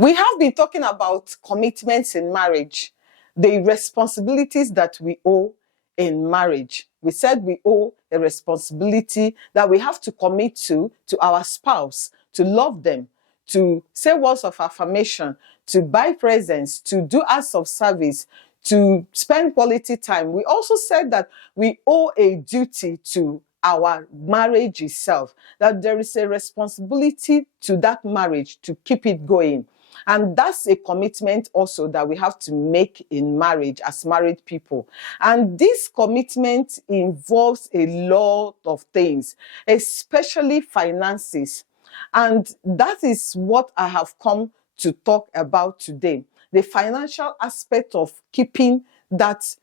We have been talking about commitments in marriage, the responsibilities that we owe in marriage. We said we owe a responsibility that we have to commit to our spouse, to love them, to say words of affirmation, to buy presents, to do acts of service, to spend quality time. We also said that we owe a duty to our marriage itself, that there is a responsibility to that marriage to keep it going. And that's a commitment also that we have to make in marriage as married people. And this commitment involves a lot of things, especially finances. And that is what I have come to talk about today, the financial aspect of keeping that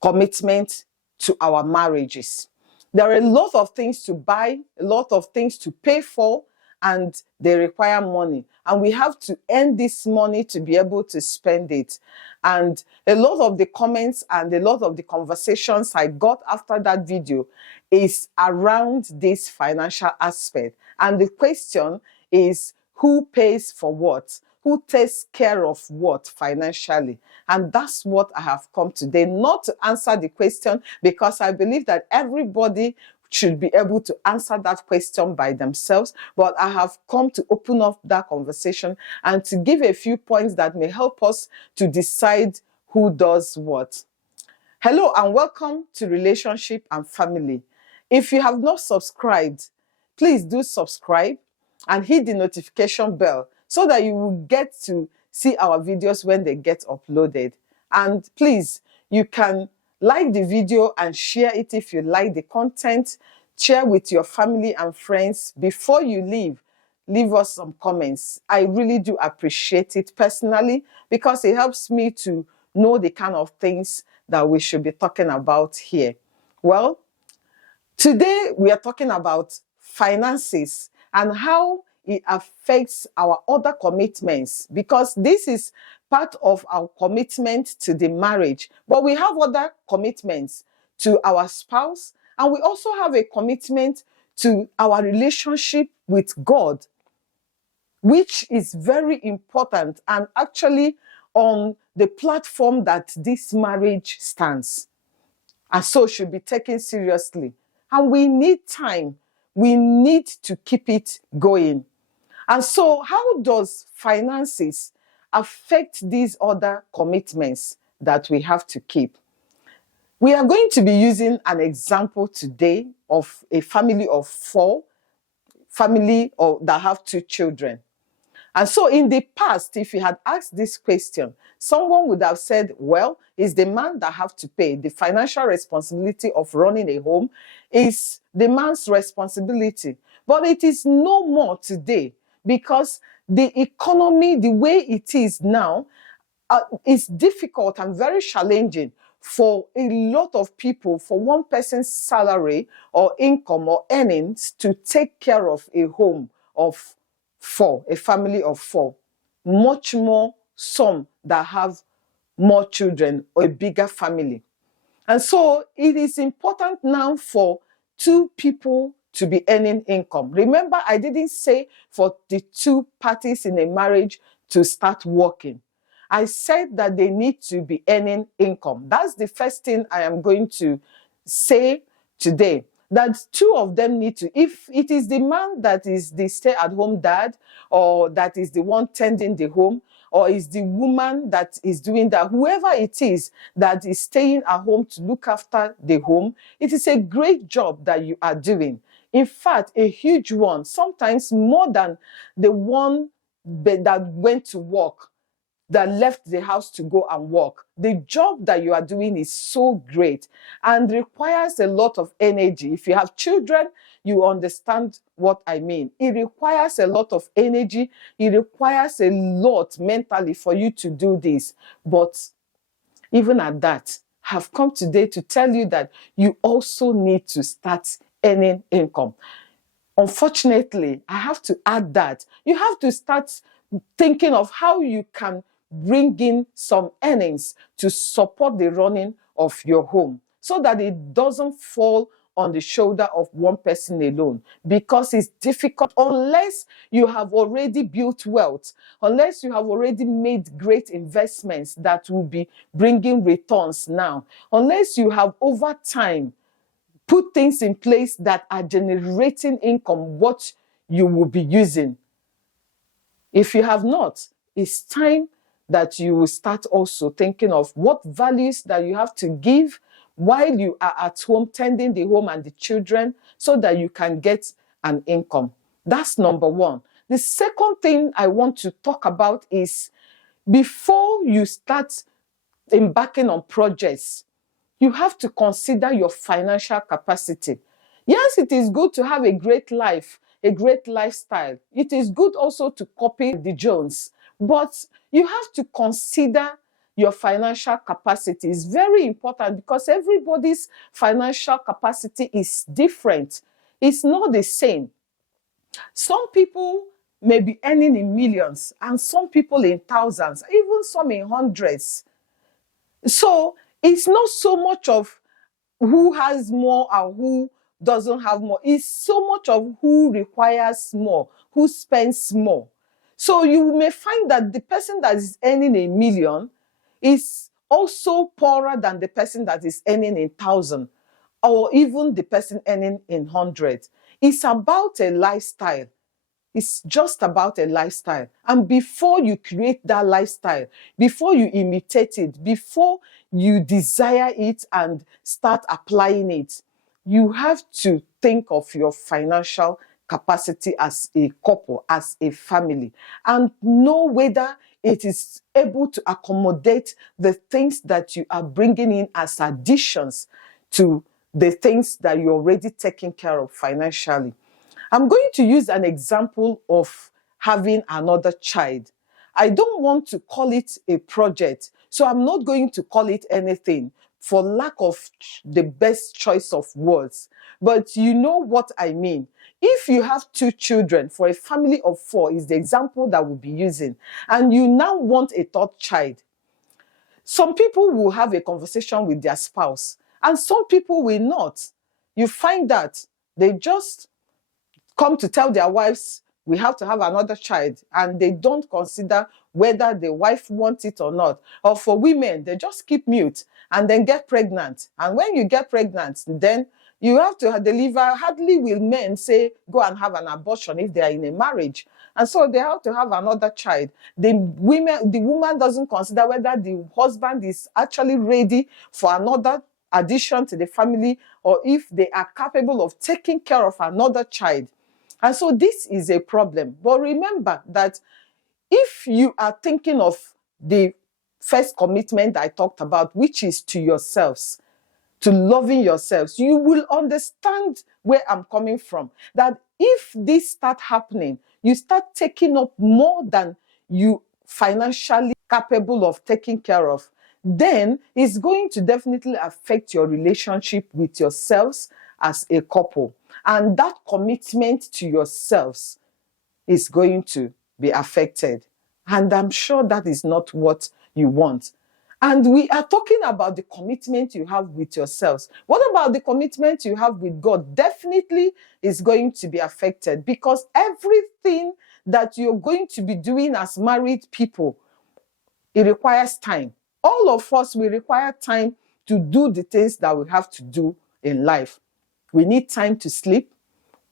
commitment to our marriages. There are a lot of things to buy, a lot of things to pay for, and they require money. And we have to earn this money to be able to spend it. And a lot of the comments and a lot of the conversations I got after that video is around this financial aspect. And the question is, who pays for what? Who takes care of what financially? And that's what I have come today, not to answer the question, because I believe that everybody should be able to answer that question by themselves. But I have come to open up that conversation and to give a few points that may help us to decide who does what. Hello and welcome to Relationship and Family. If you have not subscribed, please do subscribe and hit the notification bell so that you will get to see our videos when they get uploaded. And please, you can like the video and share it if you like the content. Share with your family and friends. Before you leave us some comments. I really do appreciate it personally because it helps me to know the kind of things that we should be talking about here. Well, today we are talking about finances and how it affects our other commitments, because this is part of our commitment to the marriage. But we have other commitments to our spouse, and we also have a commitment to our relationship with God, which is very important and actually on the platform that this marriage stands, and so should be taken seriously. And we need time. We need to keep it going. And so how does finances affect these other commitments that we have to keep? We are going to be using an example today of a family of four, that have 2 children. And so in the past, if you had asked this question, someone would have said, well, it's the man that have to pay. The financial responsibility of running a home is the man's responsibility. But it is no more today, because the economy, the way it is now, is difficult and very challenging for a lot of people, for one person's salary or income or earnings to take care of a home of 4, a family of 4. Much more some that have more children or a bigger family. And so it is important now for 2 people to be earning income. Remember, I didn't say for the 2 parties in a marriage to start working. I said that they need to be earning income. That's the first thing I am going to say today, that 2 of them need to. If it is the man that is the stay-at-home dad, or that is the one tending the home, or is the woman that is doing that, whoever it is that is staying at home to look after the home, it is a great job that you are doing. In fact, a huge one, sometimes more than the one that went to work, that left the house to go and work. The job that you are doing is so great and requires a lot of energy. If you have children, you understand what I mean. It requires a lot of energy. It requires a lot mentally for you to do this. But even at that, I have come today to tell you that you also need to start earning income. Unfortunately, I have to add that you have to start thinking of how you can bring in some earnings to support the running of your home, so that it doesn't fall on the shoulder of one person alone, because it's difficult unless you have already built wealth, unless you have already made great investments that will be bringing returns now, unless you have over time put things in place that are generating income, what you will be using. If you have not, it's time that you will start also thinking of what values that you have to give while you are at home tending the home and the children, so that you can get an income. That's number one. The second thing I want to talk about is, before you start embarking on projects, you have to consider your financial capacity. Yes, it is good to have a great life, a great lifestyle. It is good also to copy the Jones, but you have to consider your financial capacity. It's very important, because everybody's financial capacity is different. It's not the same. Some people may be earning in millions, and some people in thousands, even some in hundreds. So it's not so much of who has more and who doesn't have more. It's so much of who requires more, who spends more. So you may find that the person that is earning a million is also poorer than the person that is earning in thousand, or even the person earning in hundred. It's about a lifestyle. It's just about a lifestyle. And before you create that lifestyle, before you imitate it, before you desire it and start applying it, you have to think of your financial capacity as a couple, as a family, and know whether it is able to accommodate the things that you are bringing in as additions to the things that you're already taking care of financially. I'm going to use an example of having another child. I don't want to call it a project, so I'm not going to call it anything for lack of the best choice of words. But you know what I mean. If you have 2 children, for a family of 4 is the example that we'll be using, and you now want a 3rd child, some people will have a conversation with their spouse, and some people will not. You find that they just come to tell their wives, we have to have another child, and they don't consider whether the wife wants it or not. Or for women, they just keep mute and then get pregnant. And when you get pregnant, then you have to deliver. Hardly will men say, go and have an abortion if they are in a marriage. And so they have to have another child. The woman doesn't consider whether the husband is actually ready for another addition to the family, or if they are capable of taking care of another child. And so this is a problem. But remember that if you are thinking of the first commitment I talked about, which is to yourselves, to loving yourselves, you will understand where I'm coming from. That if this start happening, you start taking up more than you financially capable of taking care of, then it's going to definitely affect your relationship with yourselves as a couple. And that commitment to yourselves is going to be affected. And I'm sure that is not what you want. And we are talking about the commitment you have with yourselves. What about the commitment you have with God? Definitely is going to be affected, because everything that you're going to be doing as married people, it requires time. All of us will require time to do the things that we have to do in life. We need time to sleep.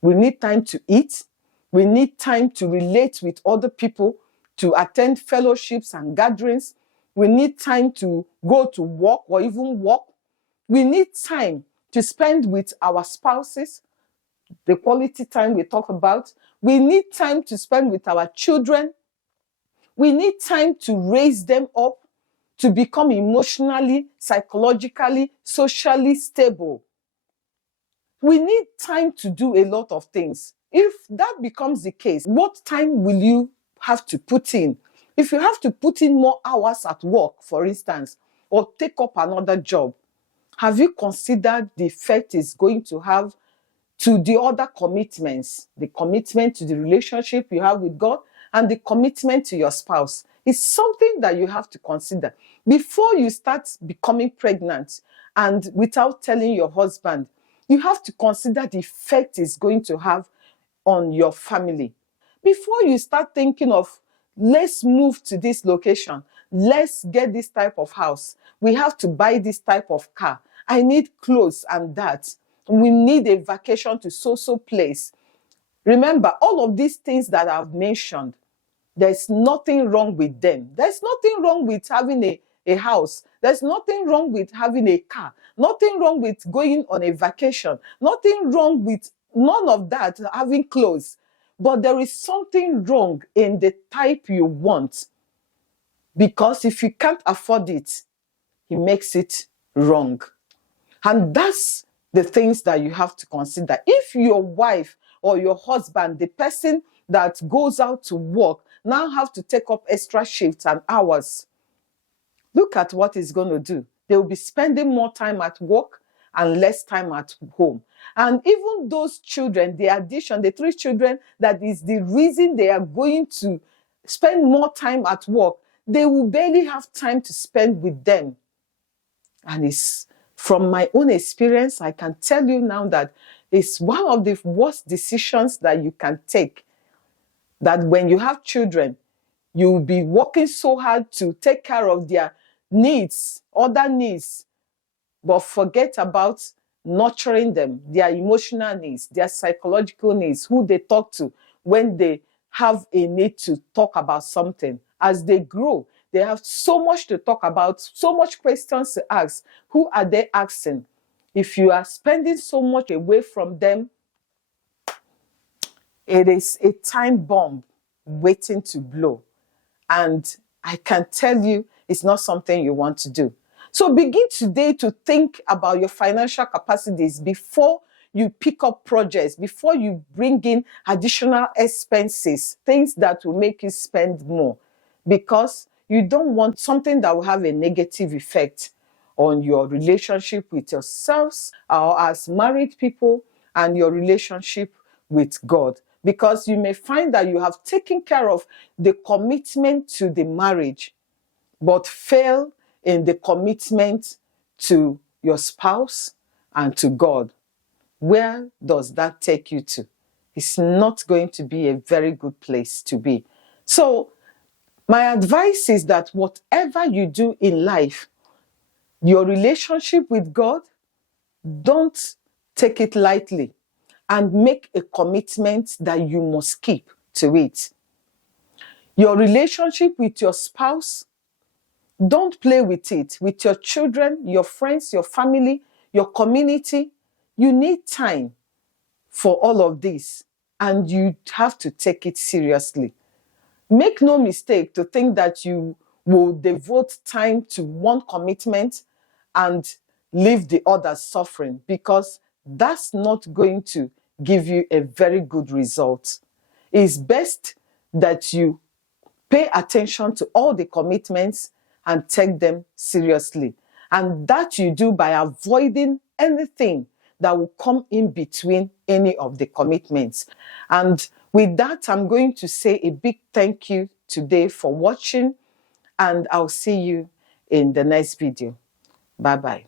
We need time to eat. We need time to relate with other people, to attend fellowships and gatherings. We need time to go to work or even walk. We need time to spend with our spouses, the quality time we talk about. We need time to spend with our children. We need time to raise them up to become emotionally, psychologically, socially stable. We need time to do a lot of things. If that becomes the case, what time will you have to put in? If you have to put in more hours at work, for instance, or take up another job, have you considered the effect it's going to have to the other commitments, the commitment to the relationship you have with God and the commitment to your spouse? It's something that you have to consider before you start becoming pregnant and without telling your husband. You have to consider the effect it's going to have on your family. Before you start thinking of, let's move to this location, let's get this type of house, we have to buy this type of car, I need clothes and that, we need a vacation to so place. Remember, all of these things that I've mentioned, there's nothing wrong with them. There's nothing wrong with having a house. There's nothing wrong with having a car. Nothing wrong with going on a vacation. Nothing wrong with none of that, having clothes. But there is something wrong in the type you want. Because if you can't afford it, it makes it wrong. And that's the things that you have to consider. If your wife or your husband, the person that goes out to work, now have to take up extra shifts and hours, look at what he's going to do. They will be spending more time at work and less time at home. And even those children, the addition, the 3 children, that is the reason they are going to spend more time at work, they will barely have time to spend with them. And it's from my own experience, I can tell you now that it's one of the worst decisions that you can take. That when you have children, you will be working so hard to take care of their needs, other needs, but forget about nurturing them, their emotional needs, their psychological needs, who they talk to when they have a need to talk about something. As they grow, they have so much to talk about, so much questions to ask. Who are they asking? If you are spending so much away from them, it is a time bomb waiting to blow. And I can tell you, it's not something you want to do. So begin today to think about your financial capacities before you pick up projects, before you bring in additional expenses, things that will make you spend more. Because you don't want something that will have a negative effect on your relationship with yourselves or as married people and your relationship with God. Because you may find that you have taken care of the commitment to the marriage, but fail in the commitment to your spouse and to God. Where does that take you to? It's not going to be a very good place to be. So my advice is that whatever you do in life, your relationship with God, don't take it lightly and make a commitment that you must keep to it. Your relationship with your spouse, don't play with it. With your children, your friends, your family, your community, you need time for all of this, and you have to take it seriously. Make no mistake to think that you will devote time to one commitment and leave the others suffering, because that's not going to give you a very good result. It's best that you pay attention to all the commitments and take them seriously. And that you do by avoiding anything that will come in between any of the commitments. And with that, I'm going to say a big thank you today for watching, and I'll see you in the next video. Bye-bye.